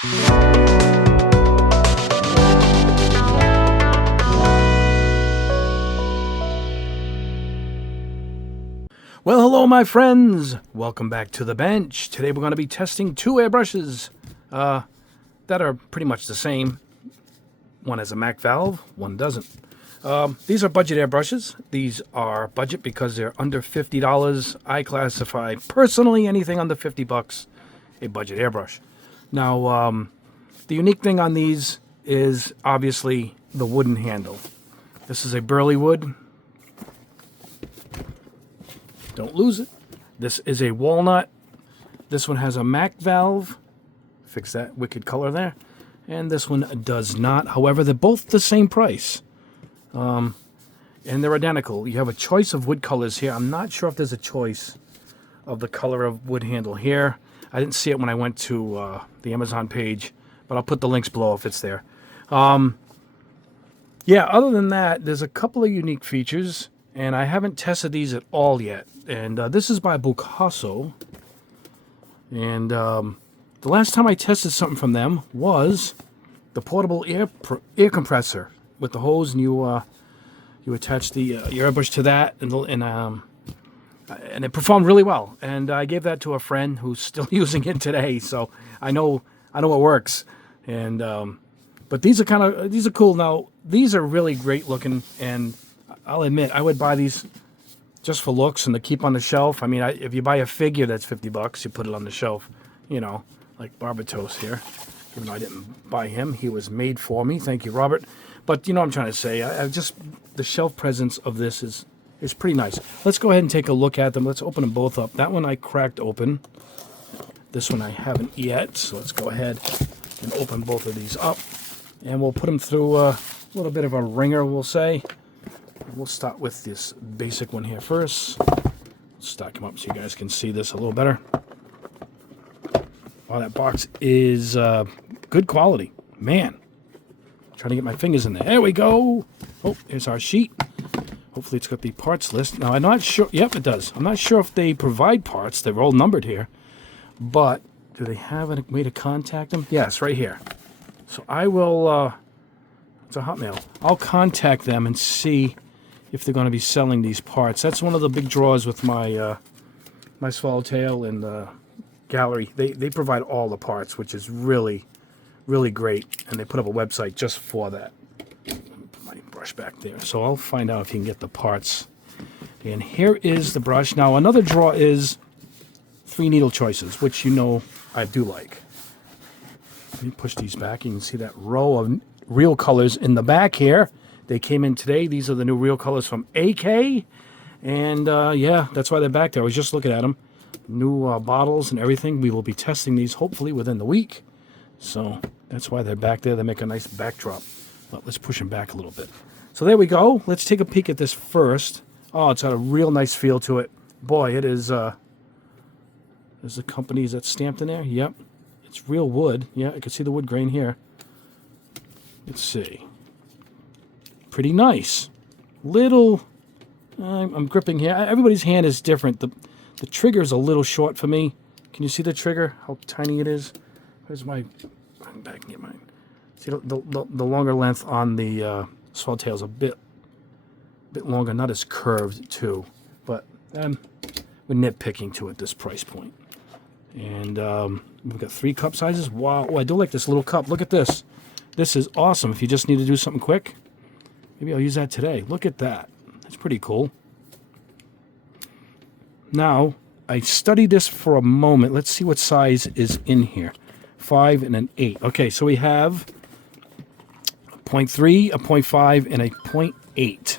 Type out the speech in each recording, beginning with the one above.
Well, hello, my friends. Welcome back to the bench. Today we're going to be testing two airbrushes that are pretty much the same. One has a MAC valve, one doesn't. These are budget airbrushes. These are budget because they're under $50. I classify personally anything under $50 a budget airbrush. Now, the unique thing on these is obviously the wooden handle. This is a burley wood. Don't lose it. This is a walnut. This one has a MAC valve. Fix that wicked color there. And this one does not. However, they're both the same price. And they're identical. You have a choice of wood colors here. I'm not sure if there's a choice of the color of wood handle here. I didn't see it when I went to the Amazon page, but I'll put the links below if it's there. Yeah, other than that, there's a couple of unique features. And I haven't tested these at all yet. And this is by Barbatos. And the last time I tested something from them was the portable air compressor with the hose, and you attach the your airbrush to that, and it performed really well. And I gave that to a friend who's still using it today, so I know it works. And but these are cool. Now these are really great looking, and I'll admit, I would buy these just for looks and to keep on the shelf. I mean, if you buy a figure that's $50, you put it on the shelf, you know, like Barbatos here. Even though I didn't buy him, he was made for me. Thank you, Robert. But you know what I'm trying to say. The shelf presence of this is pretty nice. Let's go ahead and take a look at them. Let's open them both up. That one I cracked open. This one I haven't yet. So let's go ahead and open both of these up. And we'll put them through a little bit of a ringer, we'll say. We'll start with this basic one here first. Stack them up so you guys can see this a little better. Wow, that box is good quality. Man, trying to get my fingers in there. There we go. Oh, here's our sheet. Hopefully it's got the parts list. Now, I'm not sure. Yep, it does. I'm not sure if they provide parts. They're all numbered here. But do they have a way to contact them? Yes, right here. So I will... it's a Hotmail. I'll contact them and see if they're going to be selling these parts. That's one of the big draws with my my Swallowtail and Gallery. They provide all the parts, which is really, really great. And they put up a website just for that. Let me put my brush back there. So I'll find out if you can get the parts. And here is the brush. Now, another draw is 3 needle choices, which you know I do like. Let me push these back. You can see that row of real colors in the back here. They came in today. These are the new real colors from AK. And yeah, that's why they're back there. I was just looking at them. New bottles and everything. We will be testing these hopefully within the week. So that's why they're back there. They make a nice backdrop. But let's push them back a little bit. So there we go. Let's take a peek at this first. Oh, it's got a real nice feel to it. Boy, it is... there's the companies that's stamped in there. Yep. It's real wood. Yeah, I can see the wood grain here. Let's see. Pretty nice. Little... I'm gripping here. Everybody's hand is different. The trigger is a little short for me. Can you see the trigger? How tiny it is? Where's my... I'm back and get mine. See, the longer length on the Swallowtail is a bit longer. Not as curved, too. But we're nitpicking to at this price point. And we've got 3 cup sizes. Wow. Oh, I do like this little cup. Look at this. This is awesome. If you just need to do something quick, maybe I'll use that today. Look at that. That's pretty cool. Now, I studied this for a moment. Let's see what size is in here. 5 and an 8. Okay, so we have a 0.3, a 0.5, and a 0.8.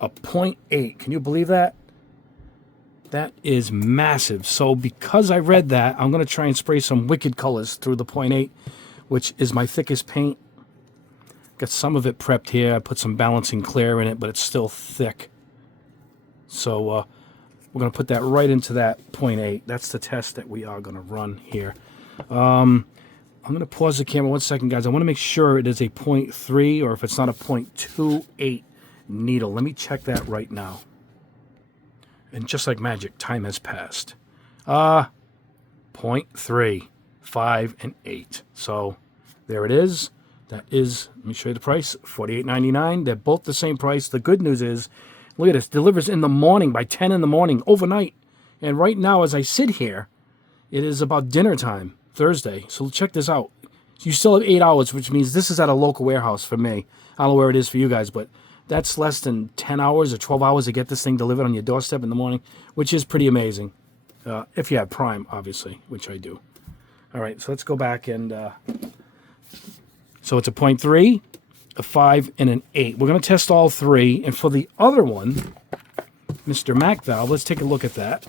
A 0.8. Can you believe that? That is massive. So because I read that, I'm going to try and spray some wicked colors through the 0.8, which is my thickest paint. Got some of it prepped here. I put some balancing clear in it, but it's still thick. So we're going to put that right into that 0.8. That's the test that we are going to run here. I'm going to pause the camera 1 second, guys. I want to make sure it is a 0.3 or if it's not a 0.28 needle. Let me check that right now. And just like magic, time has passed. 0.3. 5 and 8. So there it is. That is, let me show you the price, $48.99. They're both the same price. The good news is, look at this, delivers in the morning by 10 in the morning, overnight. And right now, as I sit here, it is about dinner time, Thursday. So check this out. You still have 8 hours, which means this is at a local warehouse for me. I don't know where it is for you guys, but that's less than 10 hours or 12 hours to get this thing delivered on your doorstep in the morning, which is pretty amazing. If you have Prime, obviously, which I do. All right, so let's go back and... so it's a 0.3, a 5, and an 8. We're going to test all three. And for the other one, Mr. Mac valve, let's take a look at that.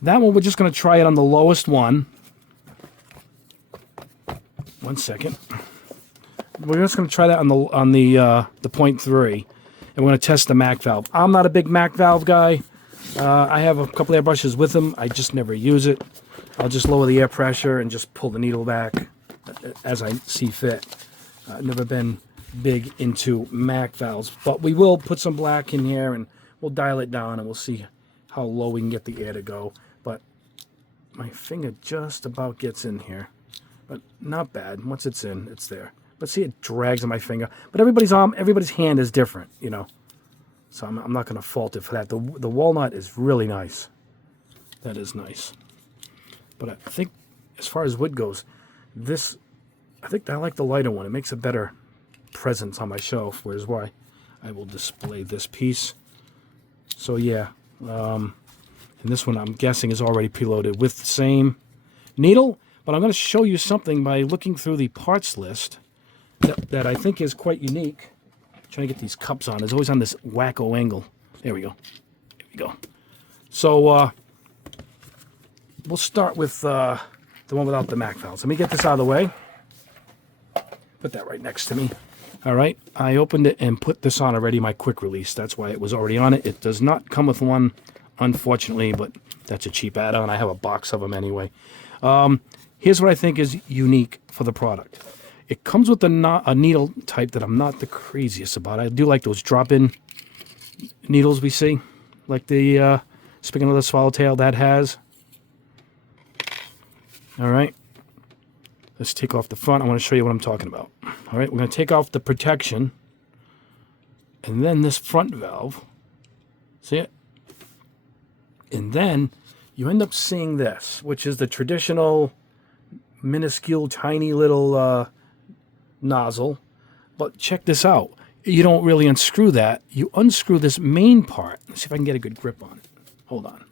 That one, we're just going to try it on the lowest one. 1 second. We're just going to try that on the 0.3, and we're going to test the Mac valve. I'm not a big Mac valve guy. I have a couple air brushes with them. I just never use it. I'll just lower the air pressure and just pull the needle back as I see fit. I've never been big into Mac valves, but we will put some black in here and we'll dial it down and we'll see how low we can get the air to go. But my finger just about gets in here. But not bad. Once it's in, it's there. But see, it drags on my finger. But everybody's arm, everybody's hand is different, you know. So I'm not going to fault it for that. The walnut is really nice. That is nice. But I think, as far as wood goes, this, I think I like the lighter one. It makes a better presence on my shelf. Whereas why I will display this piece. So yeah, and this one I'm guessing is already preloaded with the same needle. But I'm going to show you something by looking through the parts list that I think is quite unique. I'm trying to get these cups on. It's always on this wacko angle. There we go. There we go. So we'll start with the one without the Mac valves. Let me get this out of the way. Put that right next to me. All right. I opened it and put this on already, my quick release. That's why it was already on it. It does not come with one, unfortunately, but that's a cheap add-on. I have a box of them anyway. Here's what I think is unique for the product. It comes with a needle type that I'm not the craziest about. I do like those drop-in needles we see, like the speaking of the swallowtail that has. All right. Let's take off the front. I want to show you what I'm talking about. All right, we're going to take off the protection, and then this front valve. See it? And then you end up seeing this, which is the traditional minuscule, tiny little nozzle. But check this out. You don't really unscrew that. You unscrew this main part. Let's see if I can get a good grip on it. Hold on.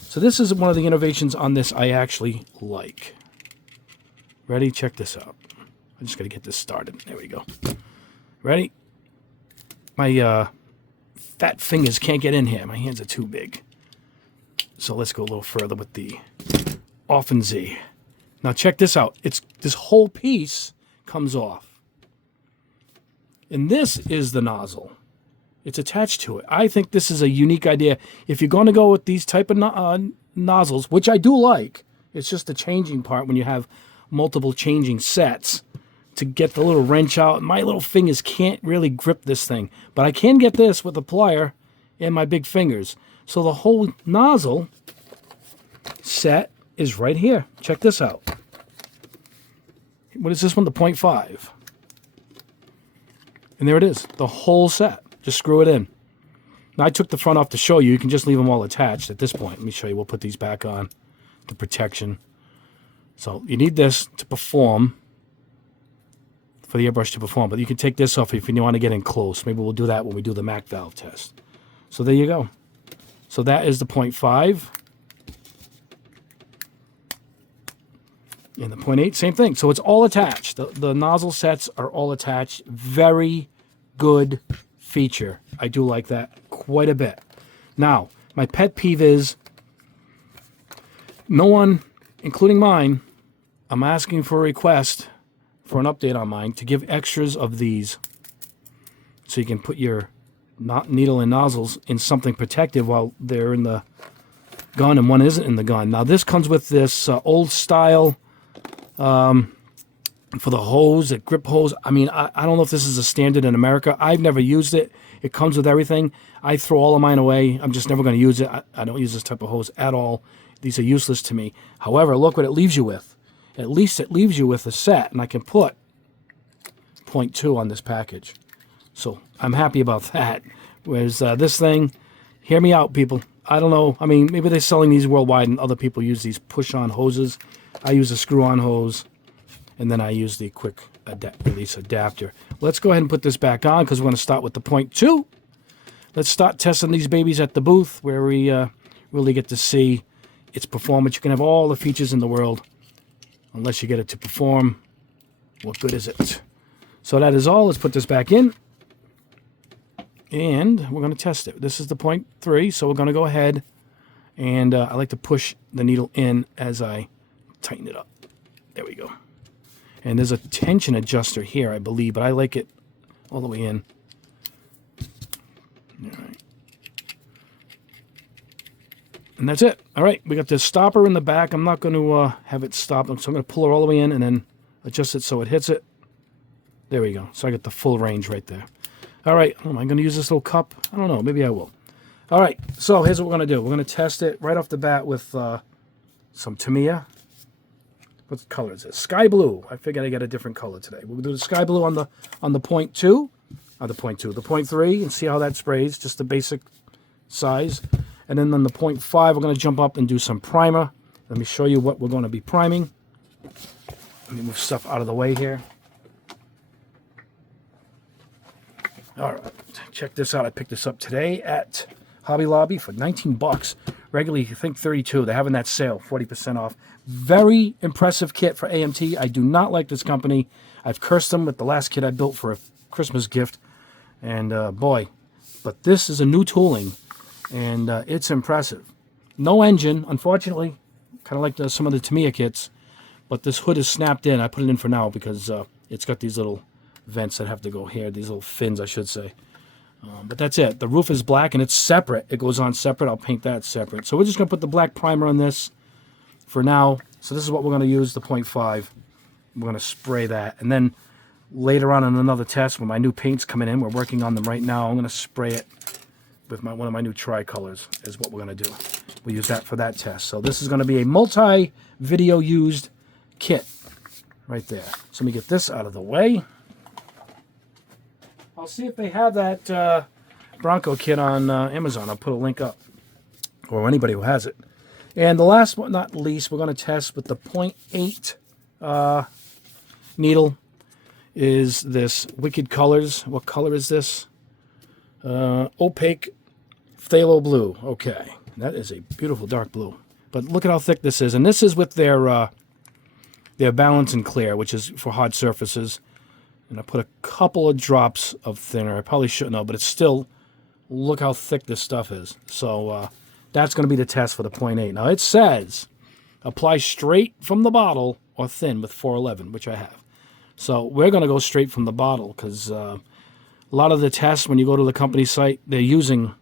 So this is one of the innovations on this I actually like. Ready? Check this out. I just got to get this started. There we go. Ready? My fat fingers can't get in here. My hands are too big. So let's go a little further with the Offenz. Now check this out. This whole piece comes off. And this is the nozzle. It's attached to it. I think this is a unique idea. If you're going to go with these type of nozzles, which I do like, it's just the changing part when you have multiple changing sets to get the little wrench out. My little fingers can't really grip this thing, but I can get this with a plier and my big fingers. So the whole nozzle set is right here. Check this out. What is this one? The 0.5. And there it is, the whole set. Just screw it in. Now I took the front off to show you. You can just leave them all attached at this point. Let me show you. We'll put these back on. The protection. So you need this to perform, for the airbrush to perform, but you can take this off if you want to get in close. Maybe we'll do that when we do the Mac valve test. So there you go. So that is the 0.5. And the 0.8, same thing. So it's all attached. The nozzle sets are all attached. Very good feature. I do like that quite a bit. Now, my pet peeve is no one, including mine, I'm asking for a request for an update on mine to give extras of these so you can put your needle and nozzles in something protective while they're in the gun and one isn't in the gun. Now this comes with this old style for the hose, a grip hose. I mean, I don't know if this is a standard in America. I've never used it. It comes with everything. I throw all of mine away. I'm just never going to use it. I don't use this type of hose at all. These are useless to me. However, look what it leaves you with. At least it leaves you with a set, and I can put 0.2 on this package. So I'm happy about that. Whereas this thing, hear me out, people. I don't know. I mean, maybe they're selling these worldwide and other people use these push-on hoses. I use a screw-on hose, and then I use the quick release adapter. Let's go ahead and put this back on because we're going to start with the 0.2. Let's start testing these babies at the booth where we really get to see its performance. You can have all the features in the world. Unless you get it to perform, what good is it? So that is all. Let's put this back in. And we're going to test it. This is the 0.3, so we're going to go ahead. And I like to push the needle in as I tighten it up. There we go. And there's a tension adjuster here, I believe, but I like it all the way in. All right. And that's it. All right, we got the stopper in the back. I'm not going to have it stop, so I'm going to pull her all the way in and then adjust it so it hits it. There we go. So I got the full range right there. All right, am I going to use this little cup? I don't know. Maybe I will. All right, so here's what we're going to do. We're going to test it right off the bat with some Tamiya. What color is this? Sky blue. I figured I got a different color today. We'll do the sky blue on the 0.2, the 0.3, and see how that sprays. Just the basic size. And then on the 0.5, we're going to jump up and do some primer. Let me show you what we're going to be priming. Let me move stuff out of the way here. All right, check this out. I picked this up today at Hobby Lobby for 19 bucks. Regularly, I think 32. They're having that sale, 40% off. Very impressive kit for AMT. I do not like this company. I've cursed them with the last kit I built for a Christmas gift. And boy, but this is a new tooling, and it's impressive. No engine, unfortunately, kind of like some of the Tamiya kits, but this hood is snapped in. I put it in for now because it's got these little vents that have to go here, these little fins, I should say. But that's it. The roof is black, and it's separate. It goes on separate. I'll paint that separate. So we're just going to put the black primer on this for now. So this is what we're going to use, the 0.5. We're going to spray that. And then later on in another test, when my new paint's coming in, we're working on them right now, I'm going to spray it with one of my new tricolors is what we're going to do. We'll use that for that test. So this is going to be a multi-video used kit right there. So let me get this out of the way. I'll see if they have that Bronco kit on Amazon. I'll put a link up, or anybody who has it. And the last but not least, we're going to test with the 0.8 needle. Is this Wicked Colors? What color is this? Opaque phthalo blue. Okay, that is a beautiful dark blue. But look at how thick this is. And this is with their Balance and Clear, which is for hard surfaces. And I put a couple of drops of thinner. I probably shouldn't have, but it's still, look how thick this stuff is. So that's going to be the test for the 0.8. Now it says apply straight from the bottle or thin with 411, which I have. So we're going to go straight from the bottle because a lot of the tests, when you go to the company site, they're using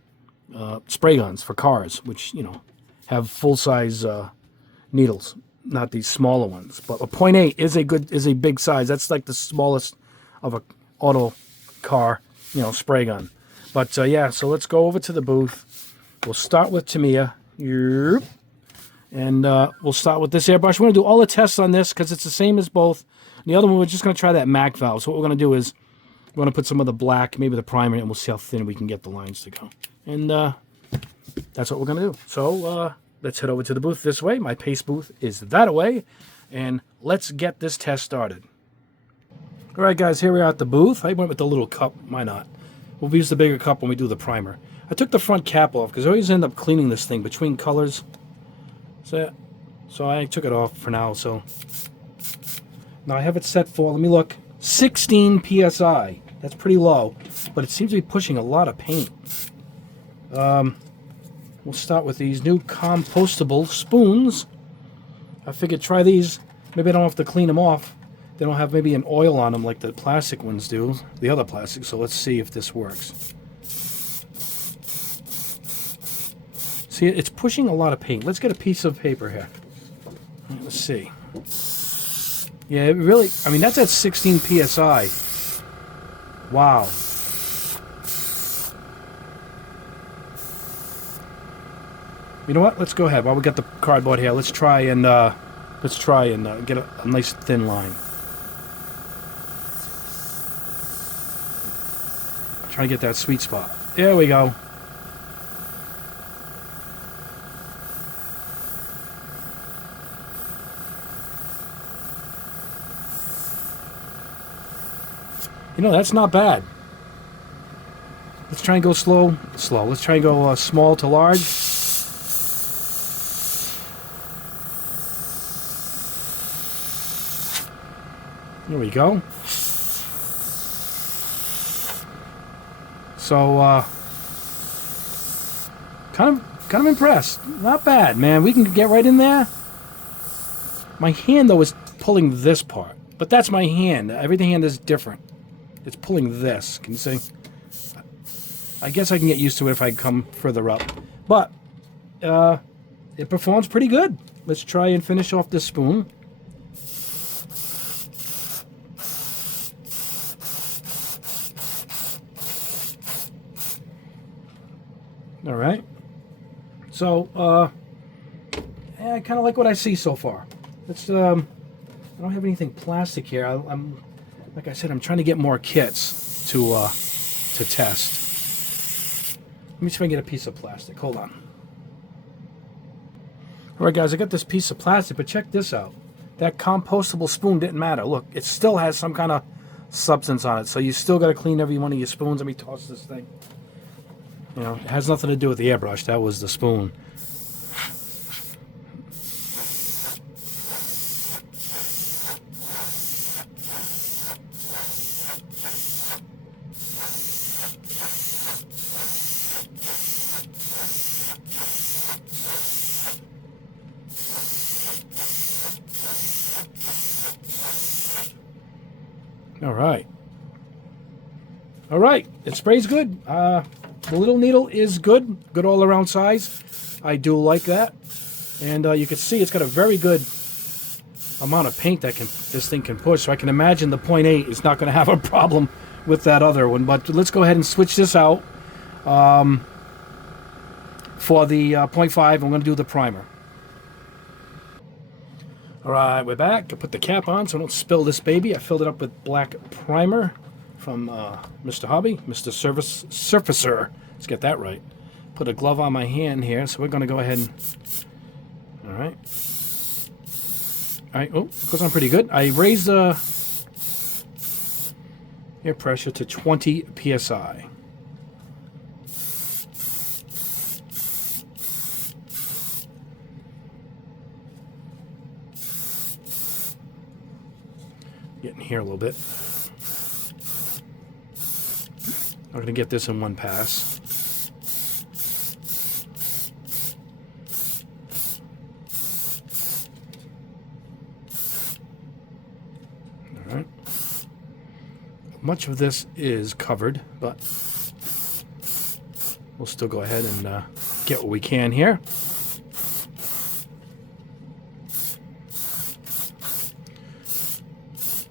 spray guns for cars, which, you know, have full-size needles, not these smaller ones. But a 0.8 is a big size. That's like the smallest of a auto car, you know, spray gun. But yeah, so let's go over to the booth. We'll start with Tamiya. And we'll start with this airbrush. We're going to do all the tests on this because it's the same as both. The other one, we're just going to try that MAC valve. So what we're going to do is we're going to put some of the black, maybe the primer, and we'll see how thin we can get the lines to go. And that's what we're going to do. So let's head over to the booth this way. My paste booth is that way. And let's get this test started. All right, guys, here we are at the booth. I went with the little cup. Why not? We'll use the bigger cup when we do the primer. I took the front cap off because I always end up cleaning this thing between colors. So I took it off for now. So now I have it set for, let me look, 16 PSI. That's pretty low, but it seems to be pushing a lot of paint. We'll start with these new compostable spoons. I figured try these. Maybe I don't have to clean them off. They don't have maybe an oil on them like the plastic ones do, the other plastic. So let's see if this works. See, it's pushing a lot of paint. Let's get a piece of paper here. Let's see. Yeah, it really, I mean, that's at 16 PSI. Wow. You know what? Let's go ahead. While we got the cardboard here, let's try and get a nice thin line. Trying to get that sweet spot. There we go. You know, that's not bad. Let's try and go slow. Let's try and go small to large. There we go. So, kind of impressed. Not bad, man. We can get right in there. My hand, though, is pulling this part. But that's my hand. Every hand is different. It's pulling this. Can you see? I guess I can get used to it if I come further up. But, it performs pretty good. Let's try and finish off this spoon. All right. So, I kind of like what I see so far. Let's, I don't have anything plastic here. I'm like I said, I'm trying to get more kits to test. Let me see if I can get a piece of plastic. Hold on. All right, guys, I got this piece of plastic, but check this out. That compostable spoon didn't matter. Look, it still has some kind of substance on it, so you still got to clean every one of your spoons. Let me toss this thing. You know, it has nothing to do with the airbrush. That was the spoon. All right, it sprays good. The little needle is good all around size. I do like that. And you can see it's got a very good amount of paint that this thing can push. So I can imagine the 0.8 is not going to have a problem with that other one. But let's go ahead and switch this out. For the 0.5, I'm going to do the primer. All right, we're back. I put the cap on so I don't spill this baby. I filled it up with black primer from Mr. Hobby, Mr. Surfacer. Let's get that right. Put a glove on my hand here, so we're going to go ahead and... All right. All right, oh, goes on pretty good. I raised the air pressure to 20 psi. Getting here a little bit. I'm going to get this in one pass. All right. Much of this is covered, but we'll still go ahead and get what we can here.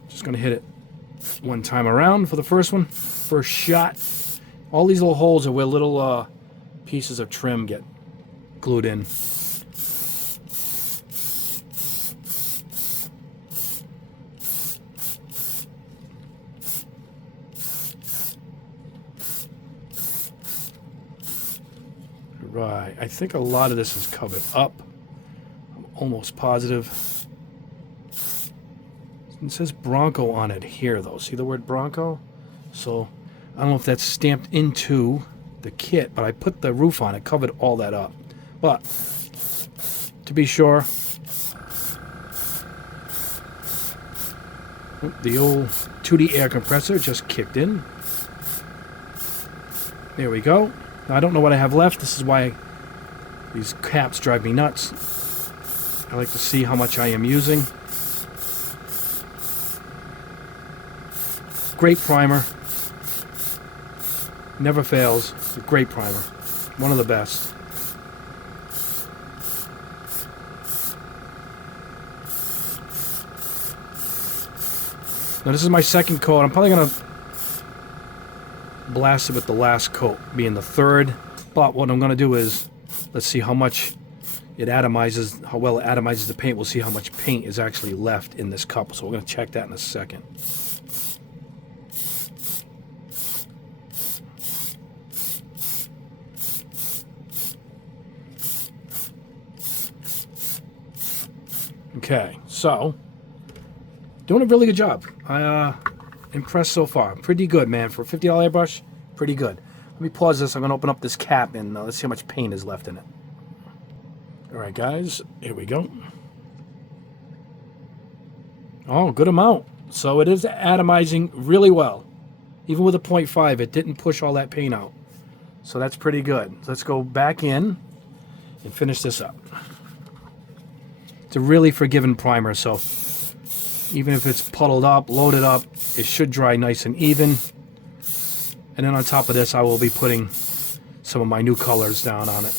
Just going to hit it one time around for the first one. First shot. All these little holes are where little pieces of trim get glued in. Right, I think a lot of this is covered up. I'm almost positive. It says Bronco on it here, though. See the word Bronco? So I don't know if that's stamped into the kit, but I put the roof on it, covered all that up. But to be sure, the old 2D air compressor just kicked in. There we go. Now, I don't know what I have left. This is why these caps drive me nuts. I like to see how much I am using. Great primer. Never fails. It's a great primer. One of the best. Now this is my second coat. I'm probably going to blast it with the last coat, being the third. But what I'm going to do is, let's see how much it atomizes, how well it atomizes the paint. We'll see how much paint is actually left in this cup. So we're going to check that in a second. Okay, so doing a really good job. Impressed so far. Pretty good, man. For a $50 airbrush, pretty good. Let me pause this. I'm going to open up this cap and let's see how much paint is left in it. All right, guys, here we go. Oh, good amount. So it is atomizing really well. Even with a 0.5, it didn't push all that paint out. So that's pretty good. Let's go back in and finish this up. It's a really forgiving primer, so even if it's puddled up, loaded up, it should dry nice and even. And then on top of this, I will be putting some of my new colors down on it.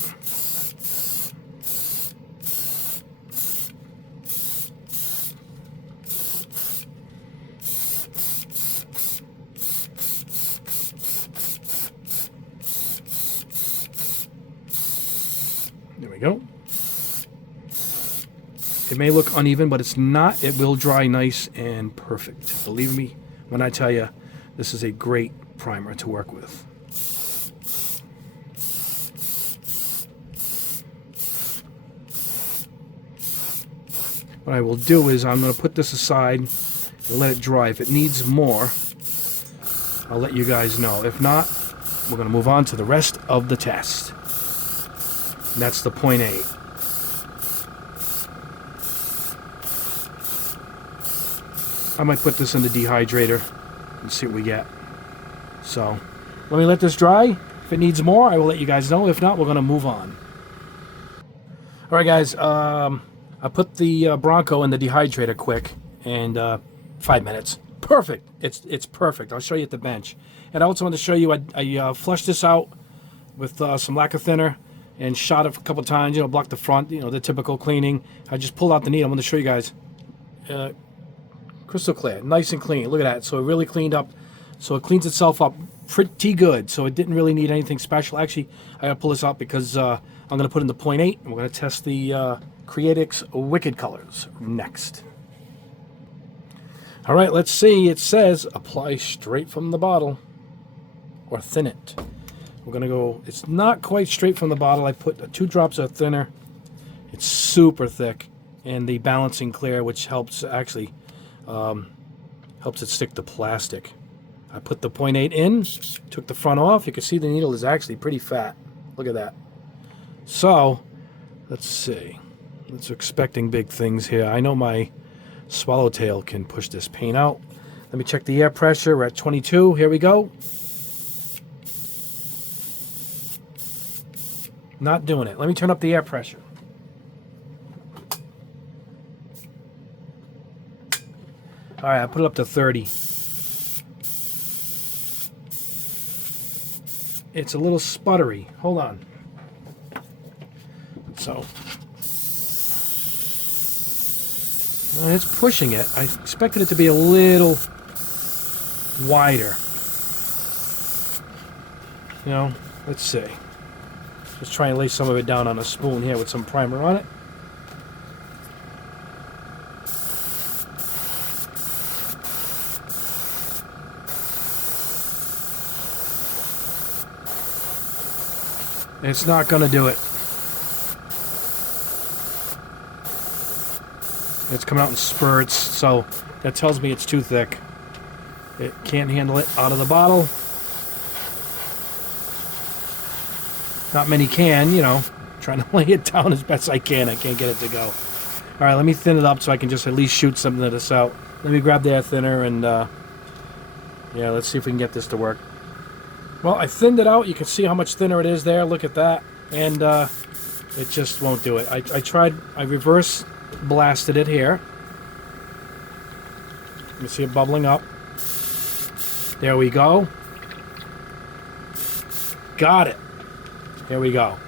There we go. It may look uneven, but it's not. It will dry nice and perfect. Believe me when I tell you, this is a great primer to work with. What I will do is I'm going to put this aside and let it dry. If it needs more, I'll let you guys know. If not, we're going to move on to the rest of the test. And that's the 0.8. I might put this in the dehydrator and see what we get. So let me let this dry. If it needs more, I will let you guys know. If not, we're going to move on. All right, guys. I put the Bronco in the dehydrator quick, and 5 minutes. Perfect. It's perfect. I'll show you at the bench. And I also want to show you, I flushed this out with some lacquer thinner and shot it a couple times, blocked the front, the typical cleaning. I just pulled out the needle. I'm going to show you guys. Crystal clear, nice and clean. Look at that. So it really cleaned up. So it cleans itself up pretty good. So it didn't really need anything special. Actually, I gotta pull this out because I'm gonna put in the 0.8 and we're gonna test the Creatix Wicked colors next. All right, let's see. It says apply straight from the bottle or thin it. We're gonna go. It's not quite straight from the bottle. I put 2 drops of thinner. It's super thick, and the balancing clear, which helps actually. Helps it stick to plastic. I put the 0.8 in, took the front off. You can see the needle is actually pretty fat. Look at that. So, let's see. Let's expecting big things here. I know my swallowtail can push this paint out. Let me check the air pressure. We're at 22. Here we go. Not doing it. Let me turn up the air pressure. All right, I put it up to 30. It's a little sputtery. Hold on. So, it's pushing it. I expected it to be a little wider. Let's see. Let's try and lay some of it down on a spoon here with some primer on it. It's not going to do it. It's coming out in spurts, so that tells me it's too thick. It can't handle it out of the bottle. Not many can, trying to lay it down as best I can. I can't get it to go. All right, let me thin it up so I can just at least shoot something of this out. Let me grab the air thinner and, let's see if we can get this to work. Well, I thinned it out. You can see how much thinner it is there. Look at that. And it just won't do it. I tried, I reverse blasted it here. You see it bubbling up. There we go. Got it. There we go.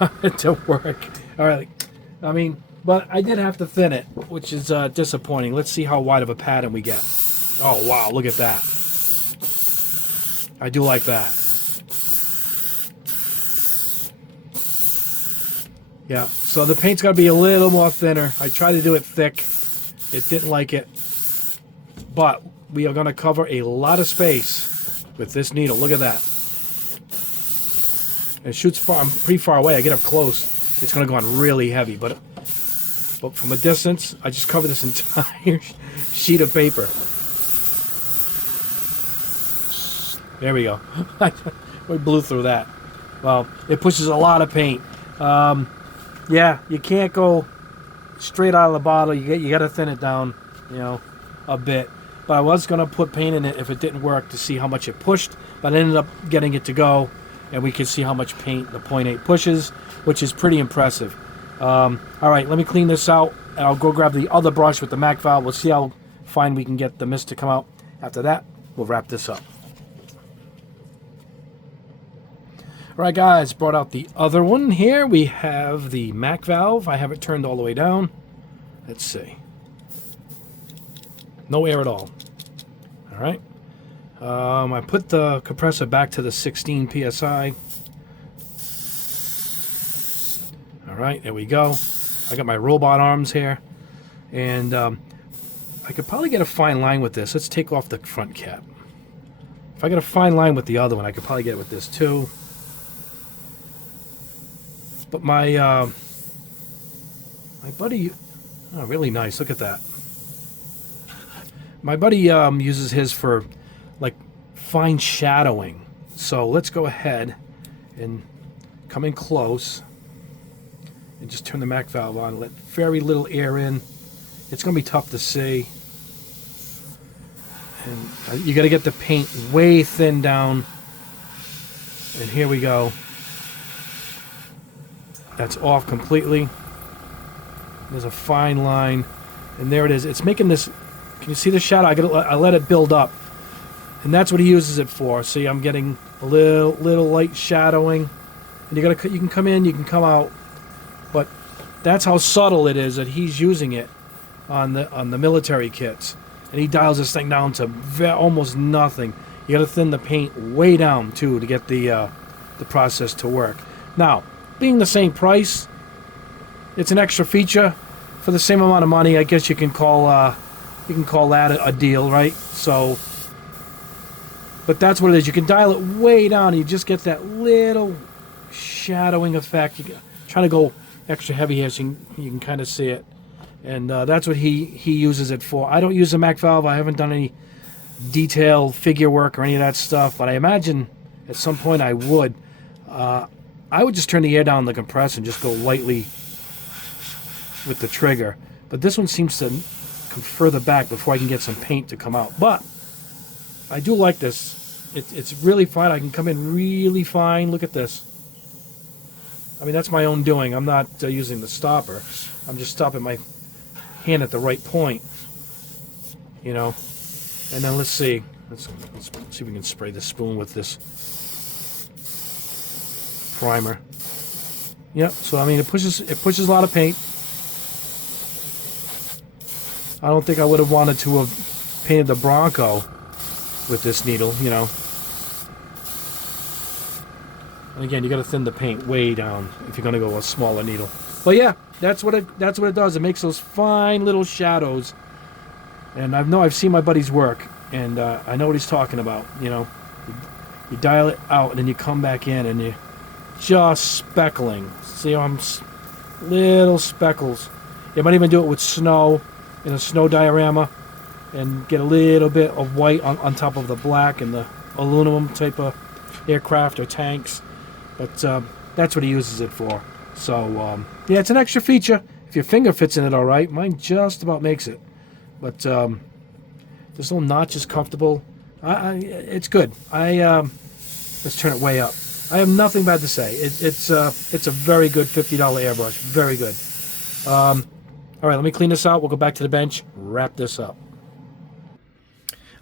Got it to work. All right. But I did have to thin it, which is disappointing. Let's see how wide of a pattern we get. Oh, wow, look at that. I do like that. Yeah, so the paint's got to be a little more thinner. I tried to do it thick. It didn't like it. But we are going to cover a lot of space with this needle. Look at that. It shoots far. I'm pretty far away. I get up close. It's going to go on really heavy. But from a distance, I just cover this entire sheet of paper. There we go. We blew through that. Well, it pushes a lot of paint. Yeah, you can't go straight out of the bottle. You got to thin it down, a bit. But I was going to put paint in it if it didn't work to see how much it pushed. But I ended up getting it to go, and we can see how much paint the 0.8 pushes, which is pretty impressive. All right, let me clean this out, and I'll go grab the other brush with the MAC valve. We'll see how fine we can get the mist to come out. After that, we'll wrap this up. All right, guys, brought out the other one here. We have the MAC valve. I have it turned all the way down. Let's see. No air at all. All right. I put the compressor back to the 16 PSI. All right, there we go. I got my robot arms here. And I could probably get a fine line with this. Let's take off the front cap. If I get a fine line with the other one, I could probably get it with this too. But my buddy, oh, really nice. Look at that. My buddy uses his for like fine shadowing. So let's go ahead and come in close and just turn the MAC valve on. Let very little air in. It's going to be tough to see. And you got to get the paint way thin down. And here we go. That's off completely. There's a fine line, and there it is. It's making this. Can you see the shadow? I let it build up, and that's what he uses it for. See, I'm getting a little light shadowing, and you can come in, you can come out, but that's how subtle it is that he's using it on the military kits, and he dials this thing down to almost nothing. You got to thin the paint way down too to get the process to work. Now, being the same price, it's an extra feature for the same amount of money. I guess you can call that a deal, right? So, but that's what it is. You can dial it way down, and you just get that little shadowing effect. You're trying to go extra heavy here, so you can kind of see it, and that's what he uses it for. I don't use the MAC valve. I haven't done any detailed figure work or any of that stuff, but I imagine at some point I would. I would just turn the air down on the compressor and just go lightly with the trigger. But this one seems to come further back before I can get some paint to come out. But I do like this. It's really fine. I can come in really fine. Look at this. I mean, that's my own doing. I'm not using the stopper. I'm just stopping my hand at the right point. And then let's see. Let's see if we can spray the spoon with this primer. Yep. So I mean, it pushes a lot of paint. I don't think I would have wanted to have painted the Bronco with this needle, And again, you got to thin the paint way down if you're going to go with a smaller needle. But yeah, that's what it does. It makes those fine little shadows. And I've seen my buddy's work, and I know what he's talking about. You dial it out, and then you come back in, and you just speckling. See how I'm little speckles. You might even do it with snow in a snow diorama and get a little bit of white on top of the black and the aluminum type of aircraft or tanks. But that's what he uses it for. So, yeah, it's an extra feature. If your finger fits in it all right, mine just about makes it. But this little notch is comfortable. It's good. Let's turn it way up. I have nothing bad to say. It's a very good $50 airbrush. Very good. All right, let me clean this out. We'll go back to the bench, wrap this up.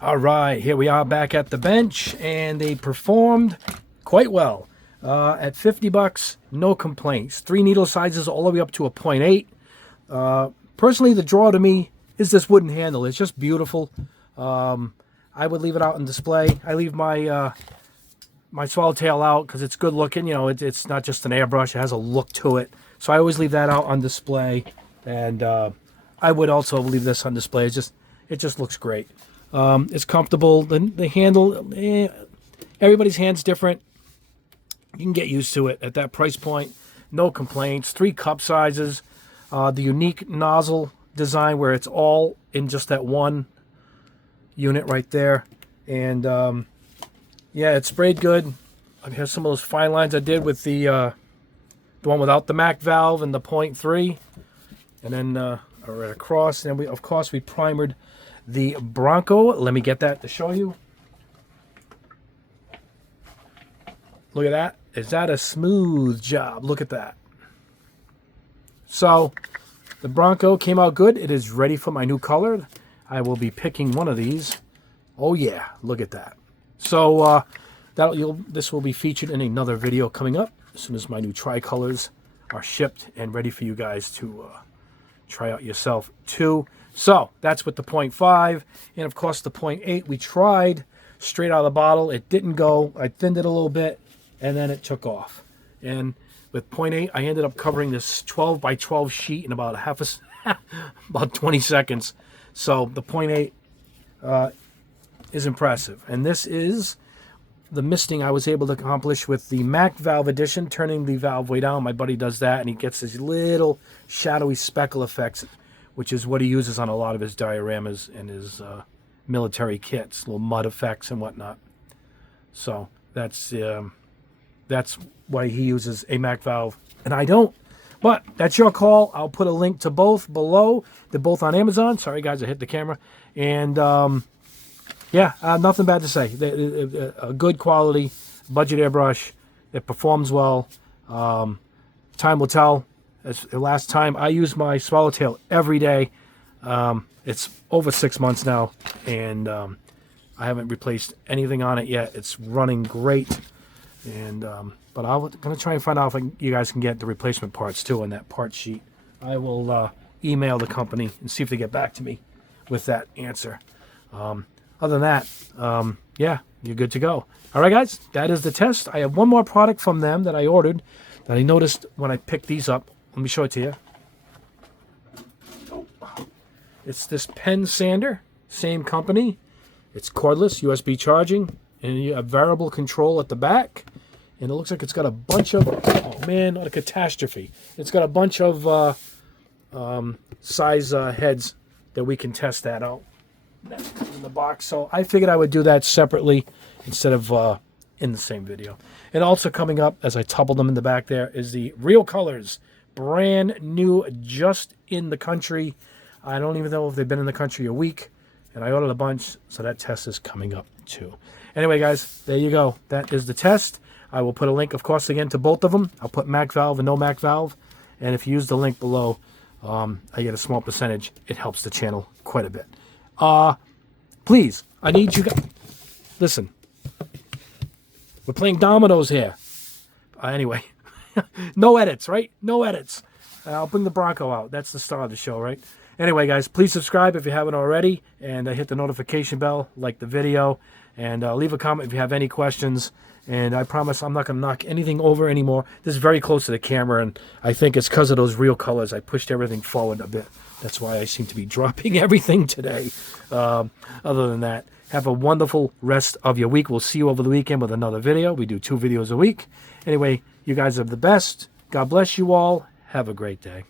All right, here we are back at the bench, and they performed quite well. At $50, no complaints. 3 needle sizes all the way up to a 0.8. Personally, the draw to me is this wooden handle. It's just beautiful. I would leave it out on display. I leave my my swallowtail out because it's good looking. You know, it's not just an airbrush. It has a look to it. So I always leave that out on display. And I would also leave this on display. It just looks great. It's comfortable. The handle, everybody's hand's different. You can get used to it at that price point. No complaints. 3 cup sizes. The unique nozzle design where it's all in just that one unit right there. And yeah, it sprayed good. Here's some of those fine lines I did with the one without the MAC valve and the 0.3. And then right across. And of course, we primered the Bronco. Let me get that to show you. Look at that. Is that a smooth job? Look at that. So the Bronco came out good. It is ready for my new color. I will be picking one of these. Oh yeah, look at that. So this will be featured in another video coming up as soon as my new tricolors are shipped and ready for you guys to try out yourself too. So that's with the 0.5, and of course the 0.8 we tried straight out of the bottle. It didn't go. I thinned it a little bit, and then it took off. And with 0.8, I ended up covering this 12 by 12 sheet in about about 20 seconds. So the 0.8 is impressive. And this is the misting I was able to accomplish with the MAC valve edition, turning the valve way down. My buddy does that, and he gets these little shadowy speckle effects, which is what he uses on a lot of his dioramas and his military kits, little mud effects and whatnot. So that's why he uses a MAC valve, and I don't. But that's your call. I'll put a link to both below. They're both on Amazon. Sorry, guys, I hit the camera. And yeah, nothing bad to say. A good quality budget airbrush. It performs well. Time will tell. The last time I used my swallowtail every day. It's over 6 months now, and I haven't replaced anything on it yet. It's running great. And but I'm going to try and find out if you guys can get the replacement parts too on that part sheet. I will email the company and see if they get back to me with that answer. Other than that, yeah, you're good to go. All right, guys, that is the test. I have one more product from them that I ordered that I noticed when I picked these up. Let me show it to you. It's this pen sander, same company. It's cordless, USB charging, and you have variable control at the back. And it looks like it's got a bunch of, oh man, what a catastrophe. It's got a bunch of size heads that we can test that out. That comes in the box. So I figured I would do that separately instead of in the same video. And also coming up, as I toppled them in the back there, is the Real Colors. Brand new, just in the country. I don't even know if they've been in the country a week. And I ordered a bunch, so that test is coming up too. Anyway, guys, there you go. That is the test. I will put a link, of course, again to both of them. I'll put MAC valve and no MAC valve. And if you use the link below, I get a small percentage. It helps the channel quite a bit. Please, I need you guys. Listen, we're playing dominoes here. Anyway, no edits, right? No edits. I'll bring the Bronco out. That's the star of the show, right? Anyway, guys, please subscribe if you haven't already, and hit the notification bell, like the video, and leave a comment if you have any questions. And I promise I'm not going to knock anything over anymore. This is very close to the camera, and I think it's because of those Real Colors. I pushed everything forward a bit. That's why I seem to be dropping everything today. Other than that, have a wonderful rest of your week. We'll see you over the weekend with another video. We do 2 videos a week. Anyway, you guys are the best. God bless you all. Have a great day.